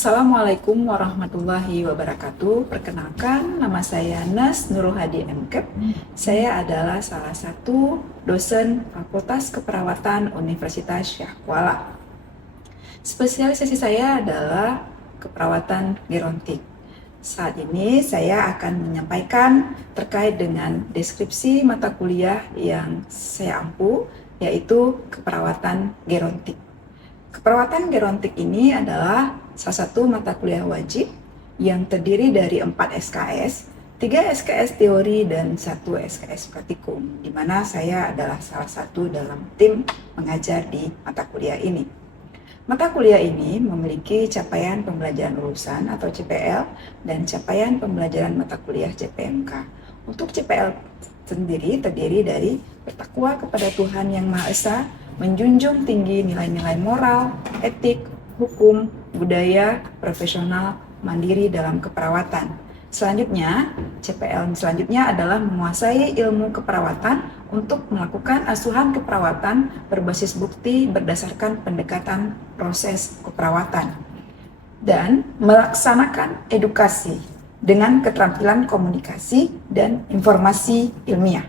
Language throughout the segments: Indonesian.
Assalamualaikum warahmatullahi wabarakatuh. Perkenalkan, nama saya Nas Nurul Hadi MKep. Saya adalah salah satu dosen Fakultas Keperawatan Universitas Syah Kuala. Spesialisasi saya adalah keperawatan gerontik. Saat ini saya akan menyampaikan terkait dengan deskripsi mata kuliah yang saya ampu, yaitu keperawatan gerontik. Keperawatan gerontik ini adalah salah satu mata kuliah wajib yang terdiri dari 4 SKS, 3 SKS teori dan 1 SKS praktikum, di mana saya adalah salah satu dalam tim mengajar di mata kuliah ini. Mata kuliah ini memiliki capaian pembelajaran lulusan atau CPL dan capaian pembelajaran mata kuliah CPMK. Untuk CPL sendiri terdiri dari bertakwa kepada Tuhan Yang Maha Esa, menjunjung tinggi nilai-nilai moral, etik, hukum, budaya, profesional, mandiri dalam keperawatan. Selanjutnya, CPL selanjutnya adalah menguasai ilmu keperawatan untuk melakukan asuhan keperawatan berbasis bukti berdasarkan pendekatan proses keperawatan dan melaksanakan edukasi dengan keterampilan komunikasi dan informasi ilmiah.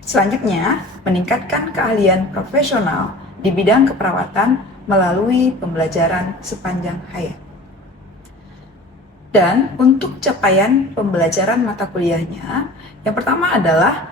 Selanjutnya, meningkatkan keahlian profesional di bidang keperawatan melalui pembelajaran sepanjang hayat. Dan untuk capaian pembelajaran mata kuliahnya, yang pertama adalah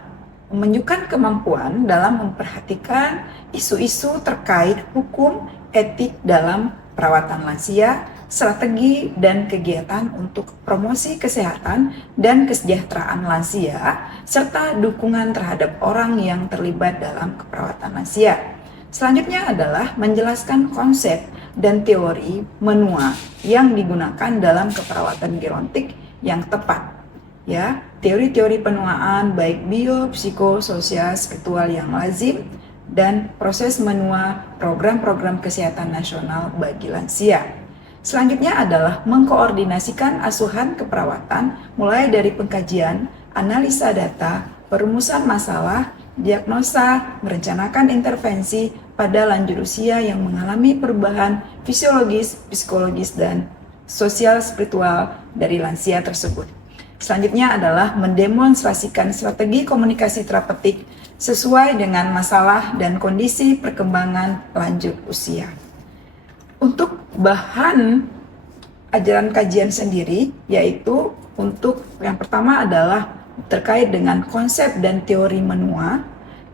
menunjukkan kemampuan dalam memperhatikan isu-isu terkait hukum etik dalam perawatan lansia, strategi dan kegiatan untuk promosi kesehatan dan kesejahteraan lansia, serta dukungan terhadap orang yang terlibat dalam keperawatan lansia. Selanjutnya adalah menjelaskan konsep dan teori menua yang digunakan dalam keperawatan gerontik yang tepat. Ya, teori-teori penuaan baik bio, psikososial, spiritual yang lazim dan proses menua program-program kesehatan nasional bagi lansia. Selanjutnya adalah mengkoordinasikan asuhan keperawatan mulai dari pengkajian, analisa data, perumusan masalah, diagnosa, merencanakan intervensi pada lanjut usia yang mengalami perubahan fisiologis, psikologis, dan sosial spiritual dari lansia tersebut. Selanjutnya adalah mendemonstrasikan strategi komunikasi terapeutik sesuai dengan masalah dan kondisi perkembangan lanjut usia. Untuk bahan ajaran kajian sendiri, yaitu untuk yang pertama adalah terkait dengan konsep dan teori menua,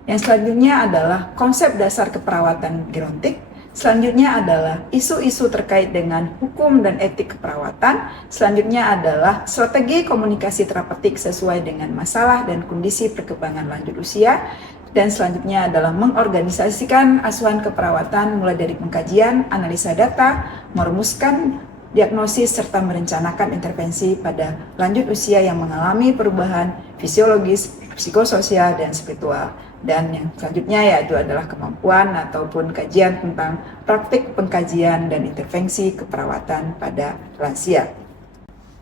yang selanjutnya adalah konsep dasar keperawatan gerontik, selanjutnya adalah isu-isu terkait dengan hukum dan etik keperawatan, selanjutnya adalah strategi komunikasi terapeutik sesuai dengan masalah dan kondisi perkembangan lanjut usia, dan selanjutnya adalah mengorganisasikan asuhan keperawatan mulai dari pengkajian, analisa data, merumuskan diagnosis, serta merencanakan intervensi pada lanjut usia yang mengalami perubahan fisiologis, psikososial, dan spiritual. Dan yang selanjutnya yaitu adalah kemampuan ataupun kajian tentang praktik pengkajian dan intervensi keperawatan pada lansia.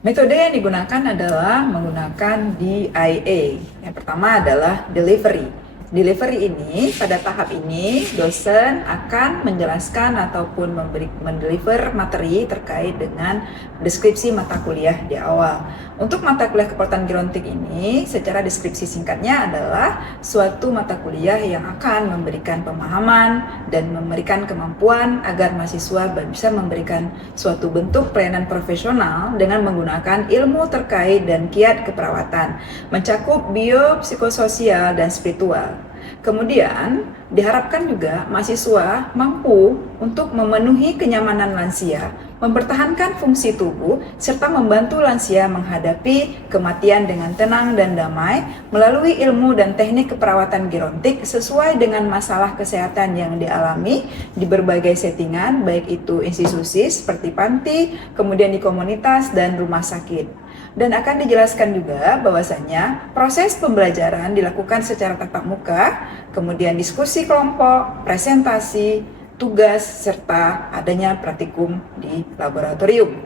Metode yang digunakan adalah menggunakan DIA. Yang pertama adalah delivery. Delivery ini, pada tahap ini, dosen akan menjelaskan ataupun mendeliver materi terkait dengan deskripsi mata kuliah di awal. Untuk mata kuliah keperawatan gerontik ini, secara deskripsi singkatnya adalah suatu mata kuliah yang akan memberikan pemahaman dan memberikan kemampuan agar mahasiswa bisa memberikan suatu bentuk pelayanan profesional dengan menggunakan ilmu terkait dan kiat keperawatan, mencakup bio, psikososial, dan spiritual. Kemudian diharapkan juga mahasiswa mampu untuk memenuhi kenyamanan lansia, mempertahankan fungsi tubuh, serta membantu lansia menghadapi kematian dengan tenang dan damai melalui ilmu dan teknik keperawatan gerontik sesuai dengan masalah kesehatan yang dialami di berbagai settingan, baik itu institusi seperti panti, kemudian di komunitas dan rumah sakit. Dan akan dijelaskan juga bahwasanya proses pembelajaran dilakukan secara tatap muka, kemudian diskusi kelompok, presentasi, tugas, serta adanya praktikum di laboratorium.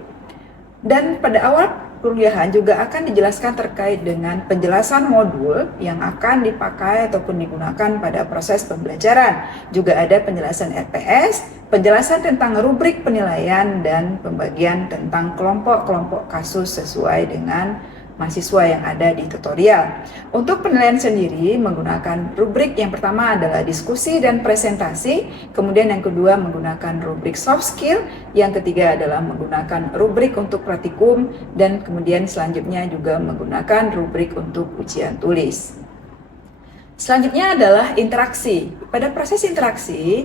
Dan pada awal kuliahan juga akan dijelaskan terkait dengan penjelasan modul yang akan dipakai ataupun digunakan pada proses pembelajaran. Juga ada penjelasan RPS, penjelasan tentang rubrik penilaian, dan pembagian tentang kelompok-kelompok kasus sesuai dengan mahasiswa yang ada di tutorial. Untuk penilaian sendiri menggunakan rubrik yang pertama adalah diskusi dan presentasi, kemudian yang kedua menggunakan rubrik soft skill, yang ketiga adalah menggunakan rubrik untuk praktikum, dan kemudian selanjutnya juga menggunakan rubrik untuk ujian tulis. Selanjutnya adalah interaksi. Pada proses interaksi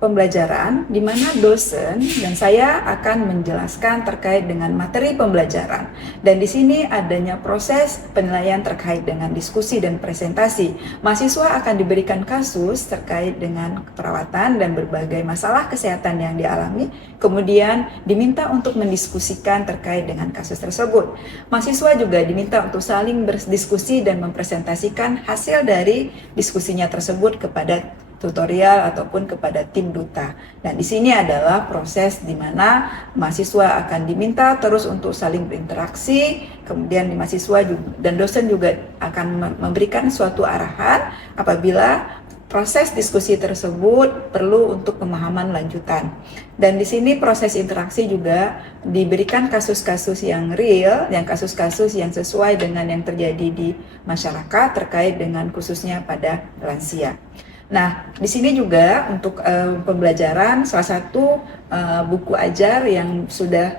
pembelajaran di mana dosen dan saya akan menjelaskan terkait dengan materi pembelajaran, dan di sini adanya proses penilaian terkait dengan diskusi dan presentasi. Mahasiswa akan diberikan kasus terkait dengan keperawatan dan berbagai masalah kesehatan yang dialami, kemudian diminta untuk mendiskusikan terkait dengan kasus tersebut. Mahasiswa juga diminta untuk saling berdiskusi dan mempresentasikan hasil dari diskusinya tersebut kepada tutorial ataupun kepada tim duta. Dan di sini adalah proses di mana mahasiswa akan diminta terus untuk saling berinteraksi, kemudian mahasiswa dan dosen juga akan memberikan suatu arahan apabila proses diskusi tersebut perlu untuk pemahaman lanjutan. Dan di sini proses interaksi juga diberikan kasus-kasus yang real, yang kasus-kasus yang sesuai dengan yang terjadi di masyarakat terkait dengan khususnya pada lansia. Nah, di sini juga untuk pembelajaran salah satu buku ajar yang sudah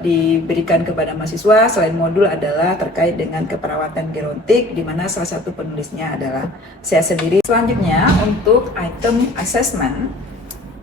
diberikan kepada mahasiswa selain modul adalah terkait dengan keperawatan gerontik, di mana salah satu penulisnya adalah saya sendiri. Selanjutnya untuk item assessment,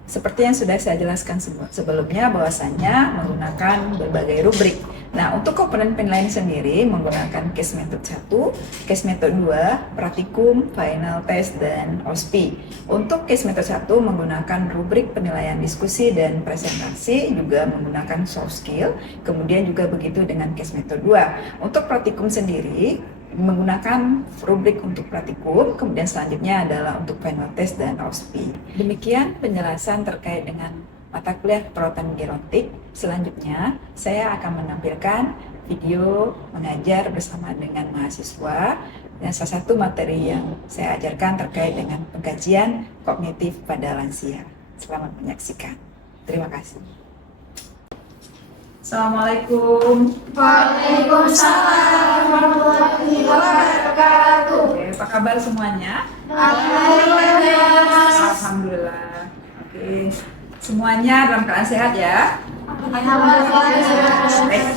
seperti yang sudah saya jelaskan sebelumnya bahwasanya menggunakan berbagai rubrik. Nah, untuk komponen penilaian sendiri menggunakan case method 1, case method 2, praktikum, final test, dan OSPI. Untuk case method 1 menggunakan rubrik penilaian diskusi dan presentasi, juga menggunakan soft skill, kemudian juga begitu dengan case method 2. Untuk praktikum sendiri menggunakan rubrik untuk praktikum, kemudian selanjutnya adalah untuk final test dan OSPI. Demikian penjelasan terkait dengan mata kuliah keperawatan gerontik. Selanjutnya saya akan menampilkan video mengajar bersama dengan mahasiswa, dan salah satu materi yang saya ajarkan terkait dengan pengkajian kognitif pada lansia. Selamat menyaksikan. Terima kasih. Assalamualaikum. Waalaikumsalam warahmatullahi wabarakatuh. Oke, apa kabar semuanya? Alhamdulillah. Alhamdulillah. Oke, semuanya dalam keadaan sehat ya? Alhamdulillah. Baik.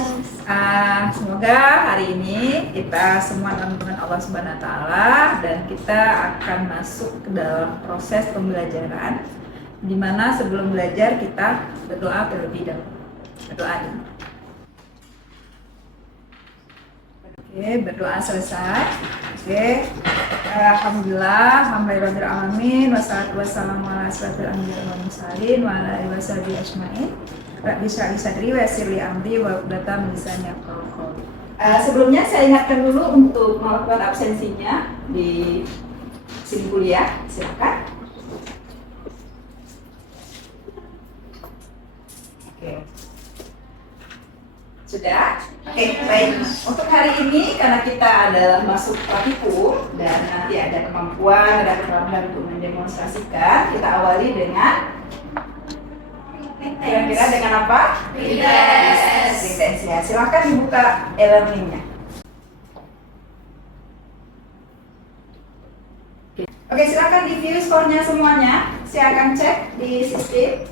Semoga hari ini kita semua dalam lindungan Allah Subhanahu Wa Taala, dan kita akan masuk ke dalam proses pembelajaran, di mana sebelum belajar kita berdoa terlebih dahulu. Berdoa dulu. Oke, berdoa selesai. Oke, alhamdulillah, alhamdulillahirabbil alamin, wassalatu wassalamu ala asyrofil anbiya'i wal mursalin wa ala alihi washabihi ajmain. Rabbi shrah li sadri wa yassir li amri wa uqdatam min lisani yafqahu qawli. Sebelumnya saya ingatkan dulu untuk melakukan absensinya di sini kuliah. Silakan. Oke. Sudah? Oke, baik. Untuk hari ini karena kita adalah masuk praktikum dan nanti ada kemampuan, ada keterampilan untuk mendemonstrasikan, kita awali dengan kira-kira dengan apa? Pretest. Ya, silahkan dibuka e-learningnya. Oke, silahkan di view skornya semuanya. Saya akan cek di sistem.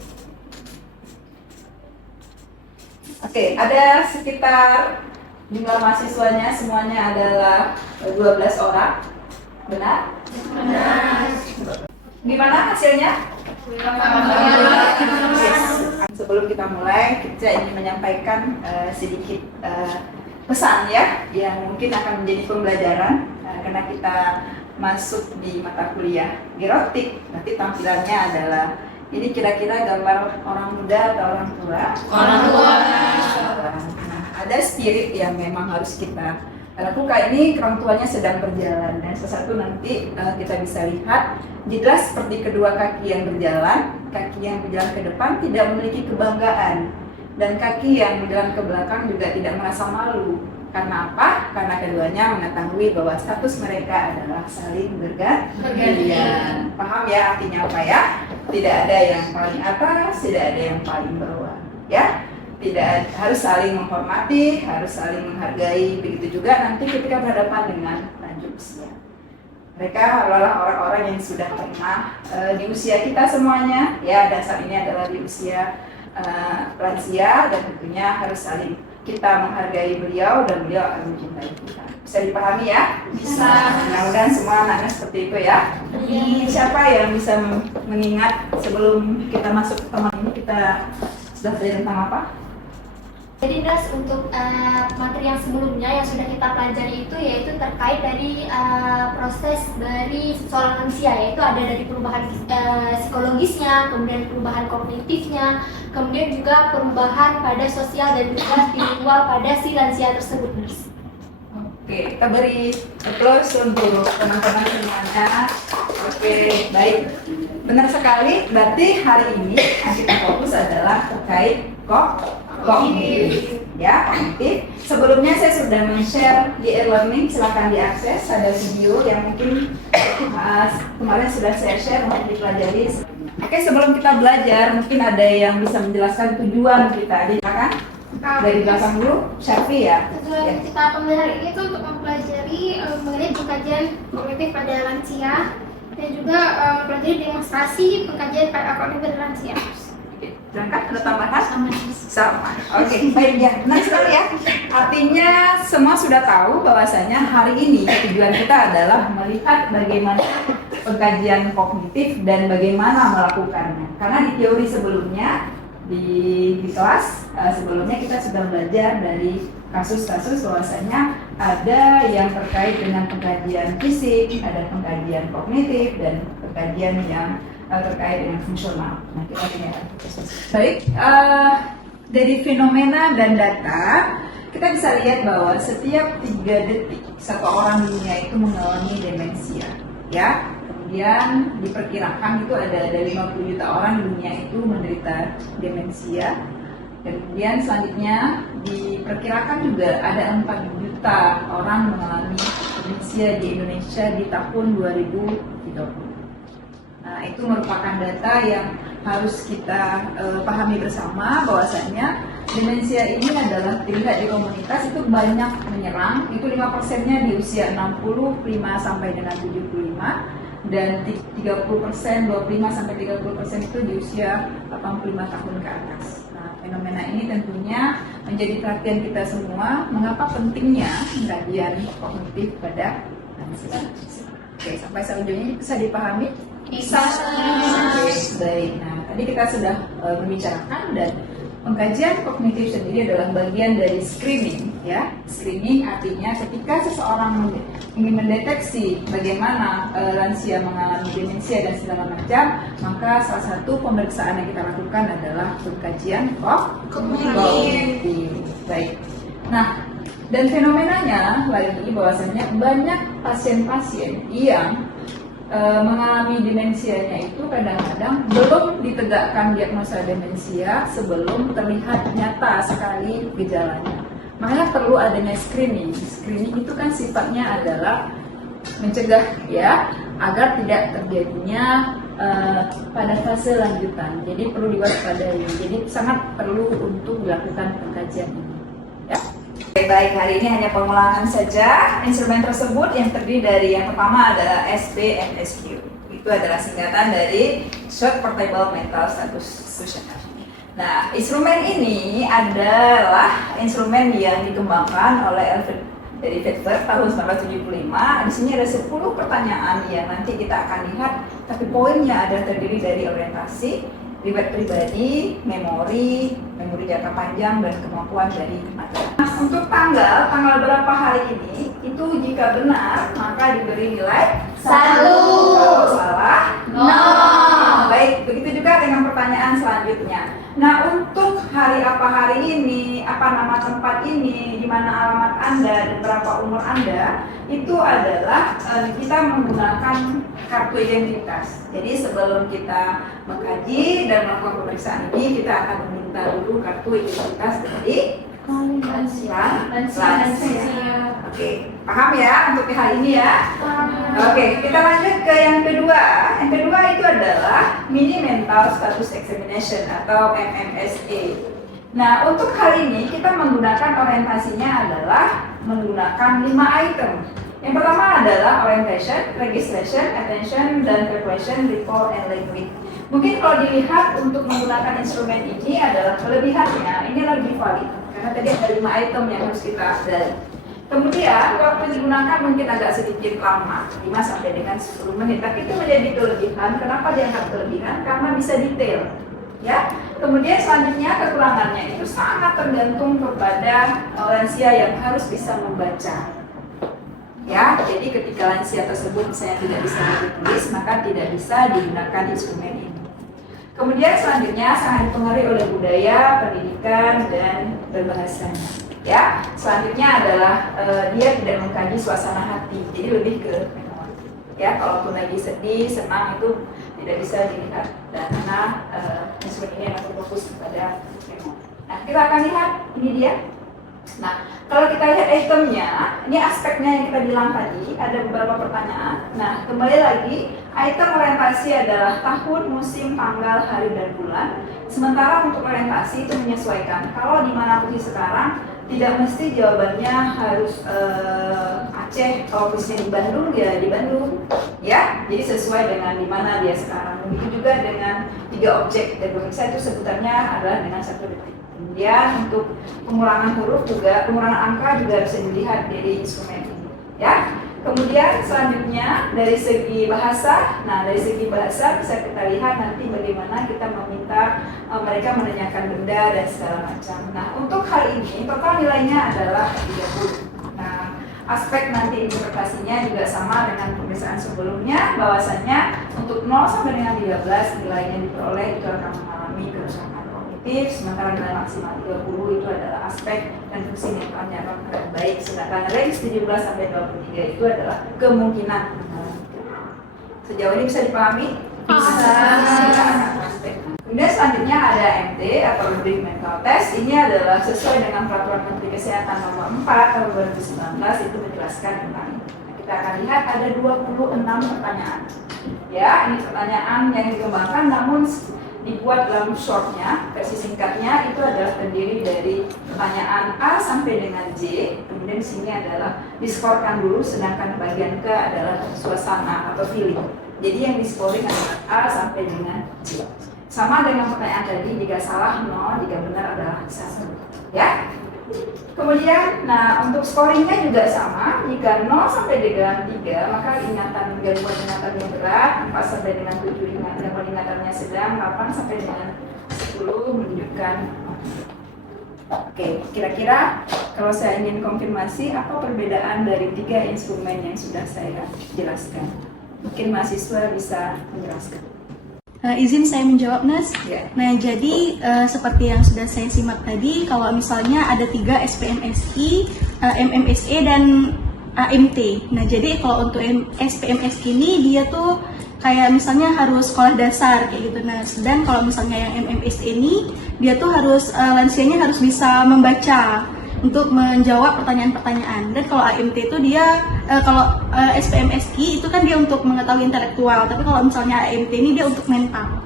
Oke, ada sekitar jumlah mahasiswanya semuanya adalah 12 orang. Benar? Benar. Gimana hasilnya? Sebelum kita mulai, kita ingin menyampaikan sedikit pesan ya, yang mungkin akan menjadi pembelajaran karena kita masuk di mata kuliah gerontik. Nanti tampilannya adalah ini kira-kira gambar orang muda atau orang tua? Orang tua. Nah, ada spirit yang memang harus kita lakukan. Ini orang tuanya sedang berjalan, dan sesuatu nanti kita bisa lihat jelas seperti kedua kaki yang berjalan ke depan tidak memiliki kebanggaan. dan kaki yang berjalan ke belakang juga tidak merasa malu. Karena apa? Karena keduanya mengetahui bahwa status mereka adalah saling bergantian. Paham ya artinya apa ya? Tidak ada yang paling atas, tidak ada yang paling bawah. Ya, tidak harus saling menghormati, harus saling menghargai. Begitu juga nanti ketika berhadapan dengan lanjut usia. Mereka adalah orang-orang yang sudah pernah di usia kita semuanya. Ya, dasar ini adalah di usia lansia dan tentunya harus saling kita menghargai beliau dan beliau akan mencintai kita. Bisa dipahami ya? Bisa. Mudah-mudahan semua anaknya seperti itu ya. Siapa yang bisa mengingat sebelum kita masuk ke teman ini kita sudah belajar tentang apa? Jadi Nas, untuk materi yang sebelumnya yang sudah kita pelajari itu yaitu terkait dari proses dari seorang lansia, yaitu ada dari perubahan psikologisnya, kemudian perubahan kognitifnya, kemudian juga perubahan pada sosial dan juga spiritual pada si lansia tersebut, Nas. Oke, kita beri applause untuk teman-teman semuanya. Oke, baik. Benar sekali, berarti hari ini yang kita fokus adalah terkait kognitif. Ya, kognitif. Sebelumnya saya sudah men-share di e-learning, silakan diakses. Ada video yang mungkin kemarin sudah saya share untuk dipelajari. Oke, sebelum kita belajar, mungkin ada yang bisa menjelaskan tujuan kita. Silakan. Dari belakang dulu, Syafi ya. Tujuan kita pembelajaran hari ini itu untuk mempelajari mengenai pengkajian kognitif pada lansia dan juga mempelajari demonstrasi pengkajian pada kognitif pada lansia. Berangkat ada tambahan? Sama. Oke, baik ya. Benar sekali ya. Artinya semua sudah tahu bahwasanya hari ini tujuan kita adalah melihat bagaimana pengkajian kognitif dan bagaimana melakukannya. Karena di teori sebelumnya di kelas sebelumnya kita sudah belajar dari kasus-kasus bahwasanya ada yang terkait dengan pengkajian fisik, ada pengkajian kognitif dan pengkajian yang terkait dengan fungsional. Nah, kita punya baik dari fenomena dan data kita bisa lihat bahwa setiap 3 detik satu orang dunia itu mengalami demensia, ya. Kemudian diperkirakan itu ada 50 juta orang di dunia itu menderita demensia. Kemudian selanjutnya diperkirakan juga ada 4 juta orang mengalami demensia di Indonesia di tahun 2030. Nah, itu merupakan data yang harus kita pahami bersama bahwasanya demensia ini adalah dilihat di komunitas itu banyak menyerang. Itu 5%-nya di usia 65 sampai dengan 75. Dan 30%, 25 sampai 30% itu di usia 85 tahun ke atas. Nah, fenomena ini tentunya menjadi perhatian kita semua. Mengapa pentingnya pengkajian kognitif pada lansia? Oke, sampai sejauh ini bisa dipahami? Bisa. Oke, baik. Nah, tadi kita sudah membicarakan dan pengkajian kognitif sendiri adalah bagian dari screening, ya. Screening artinya ketika seseorang ingin mendeteksi bagaimana lansia mengalami demensia dan segala macam, maka salah satu pemeriksaan yang kita lakukan adalah pengkajian kognitif. Baik. Nah, dan fenomenanya lagi bahwasanya banyak pasien-pasien yang mengalami demensianya itu kadang-kadang belum ditegakkan diagnosa demensia sebelum terlihat nyata sekali gejalanya. Makanya perlu adanya screening. Screening itu kan sifatnya adalah mencegah, ya, agar tidak terjadinya pada fase lanjutan. Jadi perlu diwaspadai. Jadi sangat perlu untuk dilakukan pengkajian ini. Ya. Baik, hari ini hanya pengulangan saja. Instrumen tersebut yang terdiri dari yang pertama adalah SPMSQ. Itu adalah singkatan dari Short Portable Mental Status Questionnaire. Nah, instrumen ini adalah instrumen yang dikembangkan oleh Alfred dari Vetfer tahun 1975. Di sini ada 10 pertanyaan yang nanti kita akan lihat, tapi poinnya adalah terdiri dari orientasi, riwayat pribadi, memori jangka panjang, dan kemampuan dari materi. Nah, untuk tanggal berapa hari ini, itu jika benar maka diberi nilai 1. Kalau salah 0. Baik, begitu juga dengan pertanyaan selanjutnya. Nah, untuk hari apa hari ini, apa nama tempat ini, di mana alamat Anda, dan berapa umur Anda, itu adalah kita menggunakan kartu identitas. Jadi sebelum kita mengkaji dan melakukan pemeriksaan ini, kita akan meminta minta dulu kartu identitas dari lansia. Oke, paham ya untuk hal ini ya? Oke, kita lanjut ke yang kedua. Yang kedua itu adalah Mini Mental Status Examination atau MMSA. Nah, untuk hal ini kita menggunakan orientasinya adalah menggunakan 5 item. Yang pertama adalah orientation, registration, attention, dan preparation, report, and language. Mungkin kalau dilihat untuk menggunakan instrumen ini adalah kelebihannya, ini lebih valid karena tadi ada 5 item yang harus kita pelajari. Kemudian waktu digunakan mungkin agak sedikit lama, 5 sampai dengan 10 menit, tapi itu menjadi kelebihan. Kenapa dianggap kelebihan? Karena bisa detail. Ya. Kemudian selanjutnya kekurangannya itu sangat tergantung kepada lansia yang harus bisa membaca. Ya, jadi ketika lansia tersebut misalnya tidak bisa menulis, maka tidak bisa digunakan instrumen ini. Kemudian selanjutnya sangat dipengaruhi oleh budaya, pendidikan, dan berbahasanya. Ya, selanjutnya adalah dia tidak mengkaji suasana hati, jadi lebih ke memori. Ya, kalaupun lagi sedih, senang itu tidak bisa dilihat dan karena instrumen ini akan fokus kepada memori. Nah, kita akan lihat ini dia. Nah, kalau kita lihat itemnya, ini aspeknya yang kita bilang tadi, ada beberapa pertanyaan. Nah, kembali lagi, item orientasi adalah tahun, musim, tanggal, hari, dan bulan. Sementara untuk orientasi itu menyesuaikan. Kalau di mana posisi sekarang, tidak mesti jawabannya harus Aceh. Kalau posisinya di Bandung, ya di Bandung. Ya, jadi sesuai dengan di mana dia sekarang. Begitu juga dengan 3 objek dan pemirsa itu sebutannya adalah dengan 1 detik. Kemudian untuk pengurangan huruf juga, pengurangan angka juga bisa dilihat dari instrumen ini. Ya. Kemudian selanjutnya dari segi bahasa, nah dari segi bahasa bisa kita lihat nanti bagaimana kita meminta mereka menanyakan benda dan segala macam. Nah untuk hal ini total nilainya adalah 30. Nah aspek nanti interpretasinya juga sama dengan pemeriksaan sebelumnya, bahwasannya untuk 0 sampai dengan 13 nilainya diperoleh itu akan mengalami kerusakan. Sementara nilai maksimal 30 itu adalah aspek dan fungsi mentalnya dengan baik, sedangkan range 17 sampai 23 itu adalah kemungkinan. Sejauh ini bisa dipahami? Bisa. Kemudian selanjutnya ada MT atau Rubric Mental Test. Ini adalah sesuai dengan Peraturan Menteri Kesehatan Nomor 4 Tahun 2019 itu menjelaskan tentang ini. Kita akan lihat ada 26 pertanyaan. Ya, ini pertanyaan yang dikembangkan namun dibuat dalam shortnya, versi singkatnya itu adalah terdiri dari pertanyaan A sampai dengan J. Kemudian di sini adalah diskorkan dulu, sedangkan bagian K adalah suasana atau feeling. Jadi yang diskoring adalah A sampai dengan J. Sama dengan pertanyaan tadi, jika salah 0, jika benar adalah 1. Ya. Kemudian, nah untuk scoringnya juga sama. Jika 0 sampai dengan 3, maka ingatan gangguan ingatan yang berat, 4 sampai dengan 7 gangguan ingatannya sedang, 8 sampai dengan 10 menunjukkan. Oke, kira-kira kalau saya ingin konfirmasi apa perbedaan dari 3 instrumen yang sudah saya jelaskan? Mungkin mahasiswa bisa menjelaskan. Izin saya menjawab, Nas. Ya. Nah, jadi seperti yang sudah saya simak tadi, kalau misalnya ada 3 SPMSI, MMSE, dan AMT. Nah, jadi kalau untuk SPMSI ini dia tuh kayak misalnya harus sekolah dasar kayak gitu. Nah, dan kalau misalnya yang MMSE ini dia tuh harus lansianya harus bisa membaca untuk menjawab pertanyaan-pertanyaan. Dan kalau AMT itu dia kalau SPMSI itu kan dia untuk mengetahui intelektual, tapi kalau misalnya AMT ini dia untuk mental.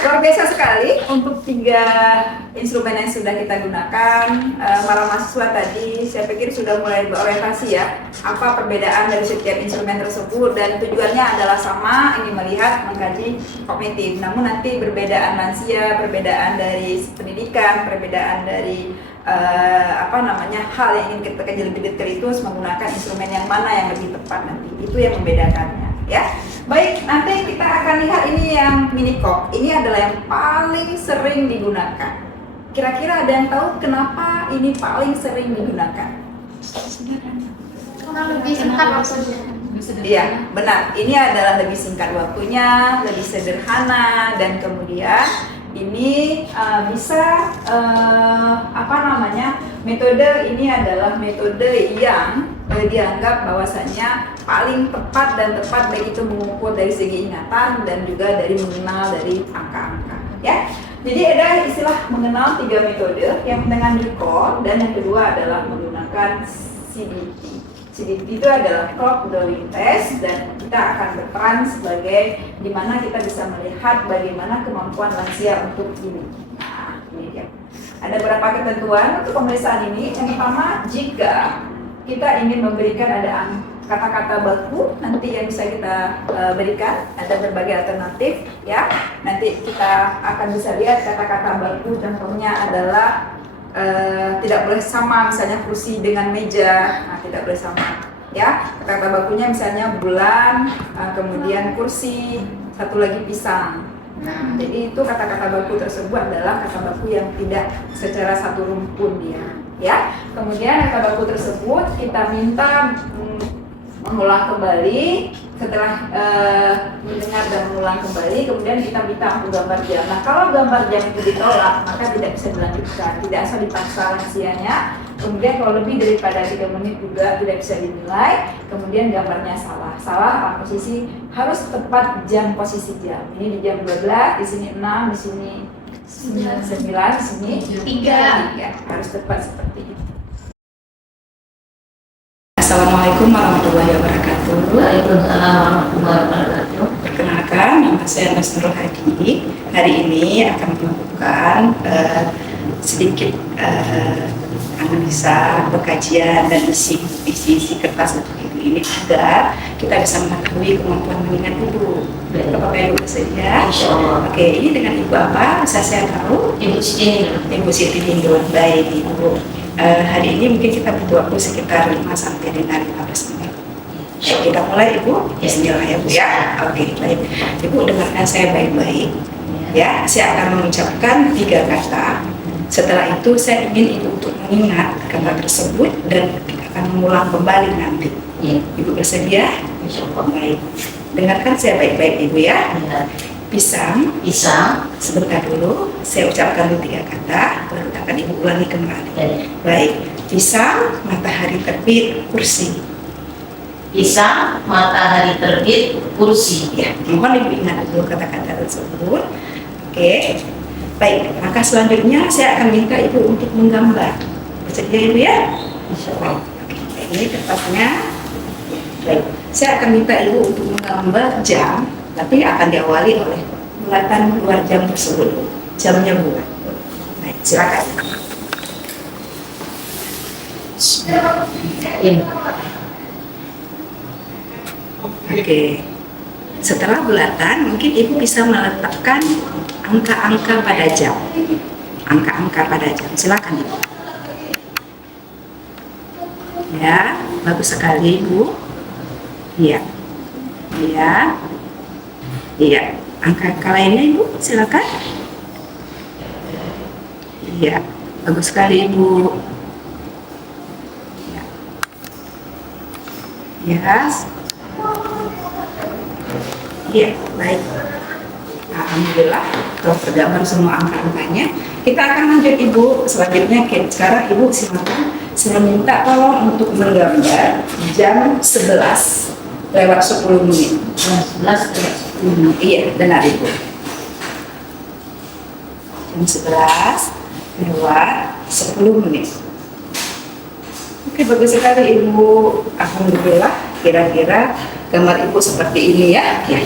Luar biasa sekali untuk 3 instrumen yang sudah kita gunakan. Para mahasiswa tadi saya pikir sudah mulai berorientasi ya, apa perbedaan dari setiap instrumen tersebut, dan tujuannya adalah sama, ingin melihat, mengkaji kognitif. Namun nanti perbedaan lansia, perbedaan dari pendidikan, perbedaan dari hal yang ingin kita kaji lebih detail itu harus menggunakan instrumen yang mana yang lebih tepat nanti. Itu yang membedakannya ya. Baik, nanti kita akan lihat ini yang Minicog. Ini adalah yang paling sering digunakan. Kira-kira ada yang tahu kenapa ini paling sering digunakan? Karena lebih singkat waktunya. Iya, benar. Ini adalah lebih singkat waktunya, lebih sederhana, dan kemudian ini bisa metode ini adalah metode yang dianggap bahwasannya paling tepat dan tepat baik itu mengukur dari segi ingatan dan juga dari mengenal dari angka-angka. ya. Jadi ada istilah mengenal 3 metode, yang dengan recall, dan yang kedua adalah menggunakan CDT. CDT itu adalah clock drawing test, dan kita akan berperan sebagai dimana kita bisa melihat bagaimana kemampuan lansia untuk ini. Nah, ini dia. Ada beberapa ketentuan untuk pemeriksaan ini. Yang pertama, jika kita ingin memberikan ada kata-kata baku nanti yang bisa kita berikan, ada berbagai alternatif ya. Nanti kita akan bisa lihat kata-kata baku, contohnya adalah tidak boleh sama, misalnya kursi dengan meja, nah, tidak boleh sama ya. Kata-kata bakunya misalnya bulan, kemudian kursi, satu lagi pisang. Nah, jadi itu kata-kata baku tersebut adalah kata baku yang tidak secara satu rumpun dia ya. Kemudian kata baku tersebut kita minta mengulang kembali setelah mendengar dan mengulang kembali, kemudian kita minta untuk gambar jam. Nah, kalau gambar jam itu ditolak, maka tidak bisa dilanjutkan, tidak asal dipaksa lansianya. Kemudian kalau lebih daripada 3 menit juga tidak bisa dinilai. Kemudian gambarnya salah posisi, harus tepat jam, posisi jam. Ini di jam 12, di sini 6, di sini 9, di sini 3. Harus tepat seperti itu. Assalamualaikum warahmatullahi wabarakatuh. Waalaikumsalam warahmatullahi wabarakatuh. Perkenalkan, nama saya Nas Nurul Hadi. Hari ini akan melakukan sedikit analisa, pengkajian, dan isi kertas untuk ibu ini agar kita bisa mengetahui kemampuan mengingat ibu. Apakah ibu bersedia? Insyaallah. Oke, ini dengan ibu apa? Bisa saya tahu? Ibu Siti. Ibu Siti Hindun. Baik, ibu. Hari ini mungkin kita butuh waktu sekitar 5 sampai dengan 15 menit. Baik, kita mulai ibu. Bismillah ya bu ya. Oke, baik. Ibu dengarkan saya baik-baik. Ya, saya akan mengucapkan 3 kata. Setelah itu saya ingin ibu untuk mengingat kata tersebut dan akan mengulang kembali nanti. Ibu bersedia? Insyaallah. Baik. Dengarkan saya baik-baik ibu ya. Pisang. Sebentar dulu, saya ucapkan 3 kata, lalu akan ibu ulangi kembali. Baik, pisang, matahari terbit, kursi. Pisang, matahari terbit, kursi. Ya, mohon ibu ingat dulu kata-kata tersebut. Oke, baik. Maka selanjutnya saya akan minta ibu untuk menggambar. Bersedia ibu ya? Insyaallah. Oke, ini kertasnya. Baik, saya akan minta ibu untuk menggambar jam. Tapi akan diawali oleh bulatan luar jam tersebut. Jamnya bulat. Baik, silakan. Oke. Setelah bulatan, mungkin ibu bisa meletakkan angka-angka pada jam. Angka-angka pada jam. Silakan ibu. Ya, bagus sekali ibu. Iya. Iya. Iya, angka lainnya ibu, silakan. Iya, bagus sekali ibu. Ya. Yes. Iya, baik. Alhamdulillah, kalau tergambar semua angka-angkanya. Kita akan lanjut ibu. Selanjutnya, sekarang ibu silakan. Saya minta tolong untuk menggambar jam 11 lewat 10 menit. 11 lewat 10 menit. Iya, benar ibu. Jam 11 lewat 10 menit. Oke, bagus sekali ibu. Alhamdulillah, kira-kira gambar ibu seperti ini ya. Ya.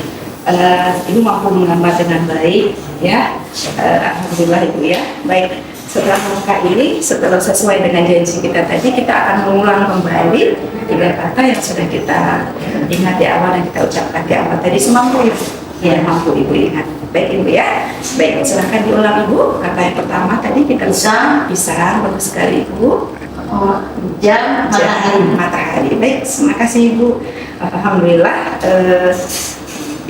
Ibu mampu menggambar dengan baik ya. Alhamdulillah ibu ya. Baik. Setelah angka ini, setelah sesuai dengan janji kita tadi, kita akan mengulang kembali 3 kata yang sudah kita ingat di awal dan kita ucapkan di awal tadi. Semampu ibu, ya mampu ibu ingat. Baik ibu ya. Baik, silahkan diulang ibu. Kata yang pertama tadi kita pisang, bagus sekali ibu. Jam, matahari. Baik, terima kasih ibu. Alhamdulillah.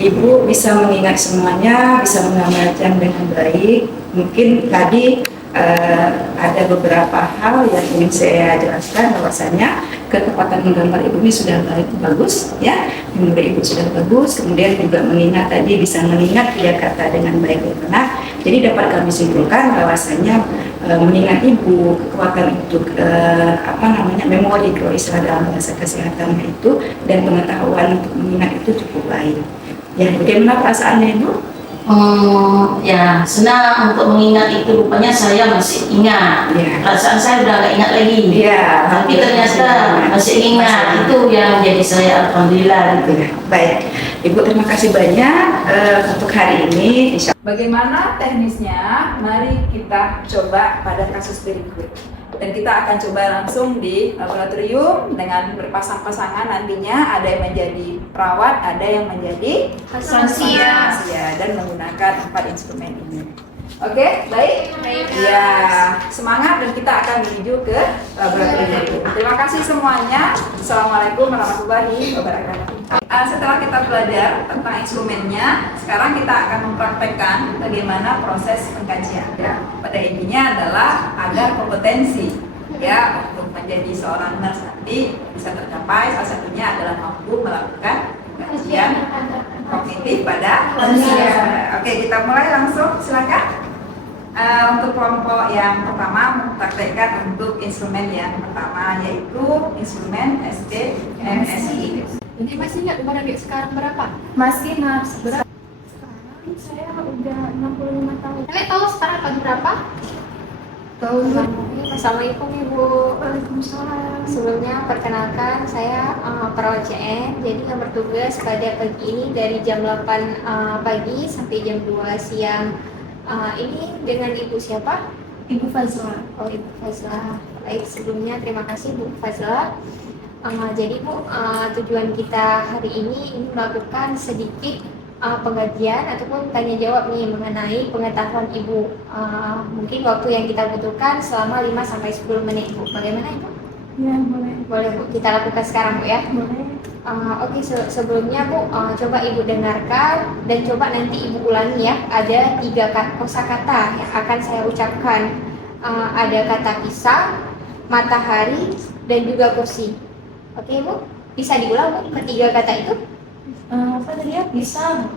Ibu bisa mengingat semuanya, bisa menggambar jam dengan baik. Mungkin tadi ada beberapa hal yang ingin saya jelaskan, bahwasanya ketepatan menggambar ibu ini sudah bagus ya, memori ibu sudah bagus, kemudian juga mengingat tadi bisa mengingat 3 kata dengan baik dan benar. Jadi dapat kami simpulkan bahwasanya mengingat ibu, kekuatan untuk memori kalau istilah dalam bahasa kesehatan itu, dan pengetahuan untuk mengingat itu cukup baik. Ya, bagaimana perasaannya ibu? ya senang untuk mengingat itu, rupanya saya masih ingat. Iya. Perasaan saya udah nggak ingat lagi. Iya. Tapi ternyata masih ingat. Itu yang jadi saya alhamdulillah gitu. Baik, Ibu terima kasih banyak untuk hari ini. Bagaimana teknisnya? Mari kita coba pada kasus berikut. Dan kita akan coba langsung di laboratorium dengan berpasang-pasangan, nantinya ada yang menjadi perawat, ada yang menjadi lansia dan menggunakan 4 instrumen ini. Oke, baik? Ya, semangat dan kita akan menuju ke laboratorium. Terima kasih semuanya. Assalamualaikum warahmatullahi wabarakatuh. Setelah kita belajar tentang instrumennya, sekarang kita akan mempraktekkan bagaimana proses pengkajian. Ya, pada intinya adalah agar kompetensi ya untuk menjadi seorang nurse nanti bisa tercapai. Salah satunya adalah mampu melakukan pengkajian kognitif pada lansia. Oke, kita mulai langsung, silakan. Untuk kelompok yang pertama mempraktekkan untuk instrumen yang pertama, yaitu instrumen SPMSI. Jadi masih ingat umur adik sekarang berapa? Masih Mas. Sekarang saya udah 65 tahun. Nenek tahu sekarang tahun berapa? Tahun Assalamualaikum Ibu. Waalaikumsalam. Sebelumnya perkenalkan saya perawat CN. Jadi yang bertugas pada pagi ini dari jam 8 pagi sampai jam 2 siang. Ini dengan Ibu siapa? Ibu Fazla. Oh, Ibu Fazla. Baik, sebelumnya terima kasih Bu Fazla. Jadi Bu, tujuan kita hari ini melakukan sedikit pengkajian ataupun tanya jawab nih mengenai pengetahuan Ibu. Mungkin waktu yang kita butuhkan selama 5-10 menit Bu. Bagaimana Ibu? Ya, boleh. Boleh Bu, kita lakukan sekarang Bu ya. Boleh. Oke, sebelumnya Bu, coba Ibu dengarkan dan coba nanti Ibu ulangi ya. Ada 3 kosakata yang akan saya ucapkan. Ada kata pisang, matahari, dan juga kursi. Oke Bu, bisa diulang Bu ketiga kata itu? Apa tadi ya? Pisang,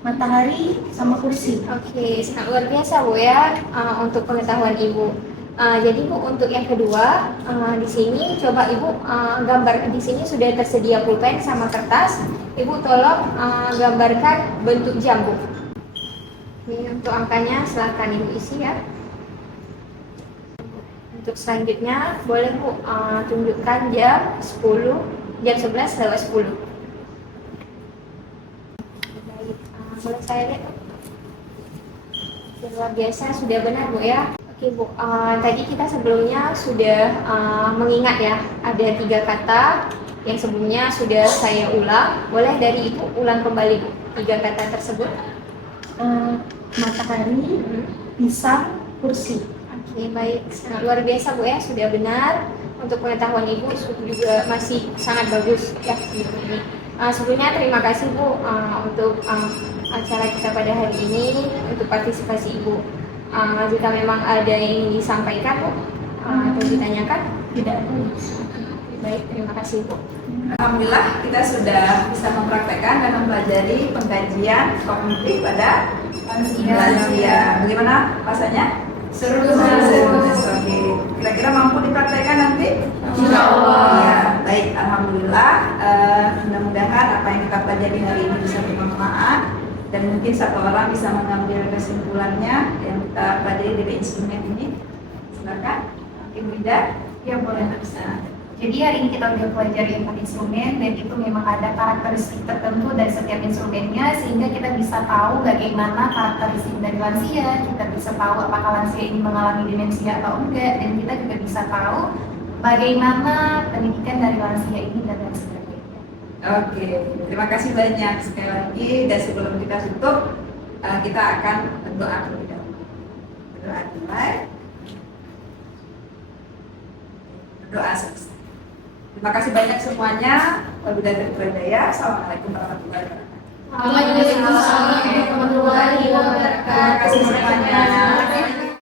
matahari, sama kursi. Oke, sangat luar biasa Bu ya untuk pengetahuan Ibu. Jadi Bu, untuk yang kedua di sini coba Ibu gambar, di sini sudah tersedia pulpen sama kertas. Ibu tolong gambarkan bentuk jam Bu. Ini untuk angkanya silahkan Ibu isi ya. Untuk selanjutnya boleh Bu tunjukkan jam 11:10. Baik, boleh saya lihat Bu? Luar biasa, sudah benar Bu ya. Oke Bu, tadi kita sebelumnya sudah mengingat ya, ada 3 kata yang sebelumnya sudah saya ulang. Boleh dari Ibu ulang kembali Bu 3 kata tersebut? Matahari, pisang, kursi. Oke, baik, sangat luar biasa Bu ya, sudah benar. Untuk pengetahuan Ibu juga masih sangat bagus ya sebelum ini. Sebelumnya terima kasih Bu untuk acara kita pada hari ini, untuk partisipasi Ibu. Jika memang ada yang ingin disampaikan Bu atau ditanyakan? Tidak ada. Baik, terima kasih Bu. Alhamdulillah kita sudah bisa mempraktekkan dan mempelajari pengkajian kognitif pada lansia. Bagaimana rasanya? Seru. Oke. Kira-kira mampu dipraktekkan nanti? Insya Allah. Ya, baik. Alhamdulillah. Mudah-mudahan apa yang kita pelajari hari ini bisa bermanfaat dan mungkin satu orang bisa mengambil kesimpulannya yang kita pelajari dari instrumen ini. Silakan, Ibu Ida. Ya, boleh bisa. Jadi hari ini kita udah pelajari 4 instrumen dan itu memang ada karakteristik tertentu dari setiap instrumennya sehingga kita bisa tahu bagaimana karakteristik dari lansia, kita bisa tahu apakah lansia ini mengalami demensia atau enggak, dan kita juga bisa tahu bagaimana pendidikan dari lansia ini dan lain sebagainya. Oke, terima kasih banyak sekali lagi. Dan sebelum kita tutup, kita akan berdoa terlebih dahulu. Berdoa dimulai. Berdoa selesai. Terima kasih banyak semuanya. Wabillahi taufiq wal hidayah. Assalamualaikum warahmatullahi wabarakatuh. Waalaikumsalam warahmatullahi wabarakatuh. Terima kasih semuanya.